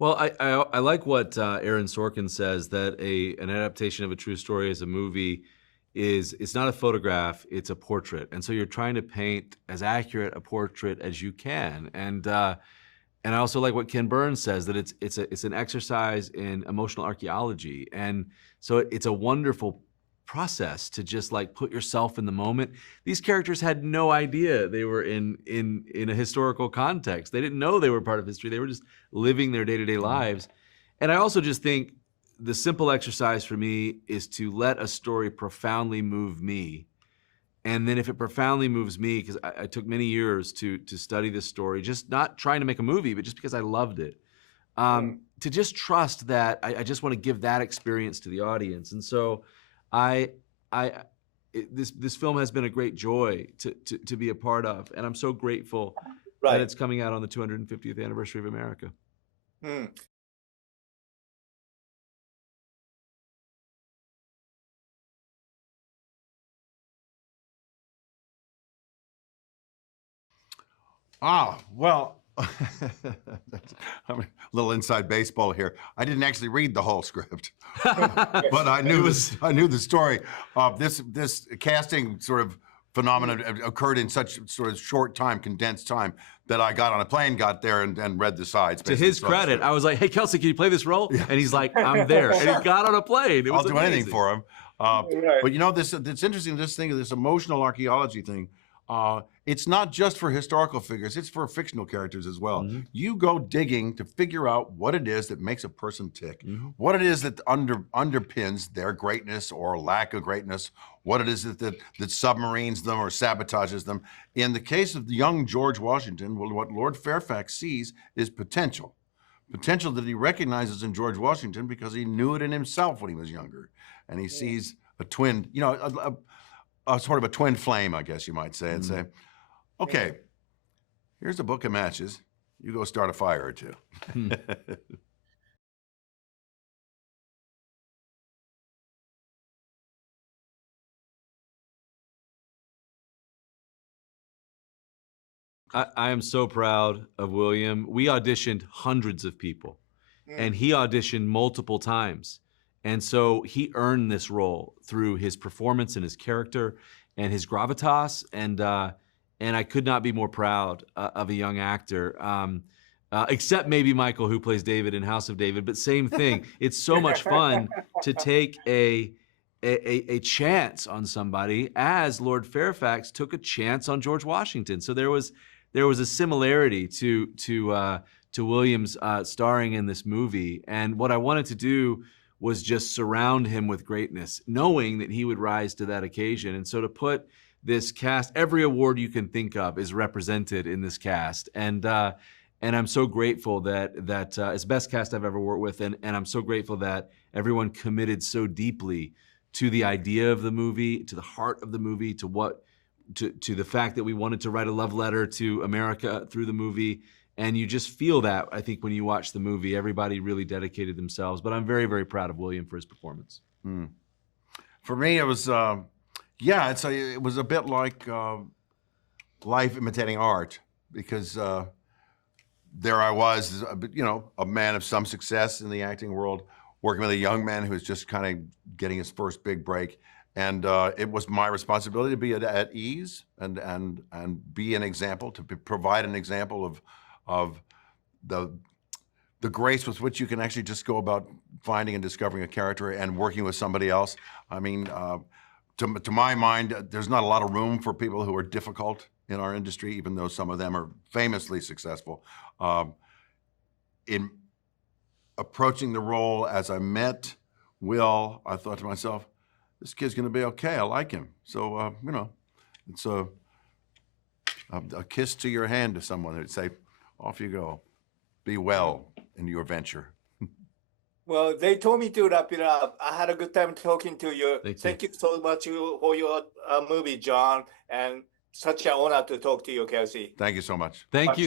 Well, I like what Aaron Sorkin says, that an adaptation of a true story as a movie it's not a photograph, it's a portrait, and so you're trying to paint as accurate a portrait as you can. And I also like what Ken Burns says, that it's an exercise in emotional archaeology, and so it's a wonderful process to just like put yourself in the moment. These characters had no idea they were in a historical context. They didn't know they were part of history. They were just living their day-to-day lives. And I also just think the simple exercise for me is to let a story profoundly move me. And then if it profoundly moves me, because I took many years to study this story, just not trying to make a movie, but just because I loved it, to just trust that I just want to give that experience to the audience. And so this film has been a great joy to be a part of, and I'm so grateful that it's coming out on the 250th anniversary of America. Well, I'm a little inside baseball here. I didn't actually read the whole script, but I knew the story. This casting sort of phenomenon occurred in such sort of short time, condensed time, that I got on a plane, got there, and read the sides. To his credit, I was like, "Hey, Kelsey, can you play this role?" Yeah. And he's like, "I'm there." And he got on a plane. It was I'll do anything for him. But you know, it's interesting. This emotional archaeology thing. It's not just for historical figures, it's for fictional characters as well. You go digging to figure out what it is that makes a person tick, what it is that underpins their greatness or lack of greatness, what it is that submarines them or sabotages them. In the case of the young George Washington, well, what Lord Fairfax sees is potential. Potential that he recognizes in George Washington because he knew it in himself when he was younger. And he sees a twin, you know, a sort of a twin flame, I guess you might say, and say, okay, here's a book of matches. You go start a fire or two. I am so proud of William. We auditioned hundreds of people, and he auditioned multiple times. And so he earned this role through his performance and his character and his gravitas. And I could not be more proud of a young actor, except maybe Michael, who plays David in House of David. But same thing. It's so much fun to take a chance on somebody, as Lord Fairfax took a chance on George Washington. So there was a similarity to William's starring in this movie. And what I wanted to do was just surround him with greatness, knowing that he would rise to that occasion. And so to put this cast, every award you can think of is represented in this cast. And I'm so grateful that it's the best cast I've ever worked with. And I'm so grateful that everyone committed so deeply to the idea of the movie, to the heart of the movie, to the fact that we wanted to write a love letter to America through the movie. And you just feel that, I think, when you watch the movie. Everybody really dedicated themselves. But I'm very, very proud of William for his performance. For me, it was, it was a bit like life imitating art, because there I was, you know, a man of some success in the acting world, working with a young man who was just kind of getting his first big break. And it was my responsibility to be at ease and be an example, to provide an example of the grace with which you can actually just go about finding and discovering a character and working with somebody else. I mean, to my mind, there's not a lot of room for people who are difficult in our industry, even though some of them are famously successful. In approaching the role as I met Will, I thought to myself, this kid's gonna be okay, I like him. So, you know, it's a kiss to your hand to someone who'd say, off you go. Be well in your venture. Well, they told me to wrap it up. I had a good time talking to you. Thank you so much for your movie, John, and such an honor to talk to you, Kelsey. Thank you so much. Thank you.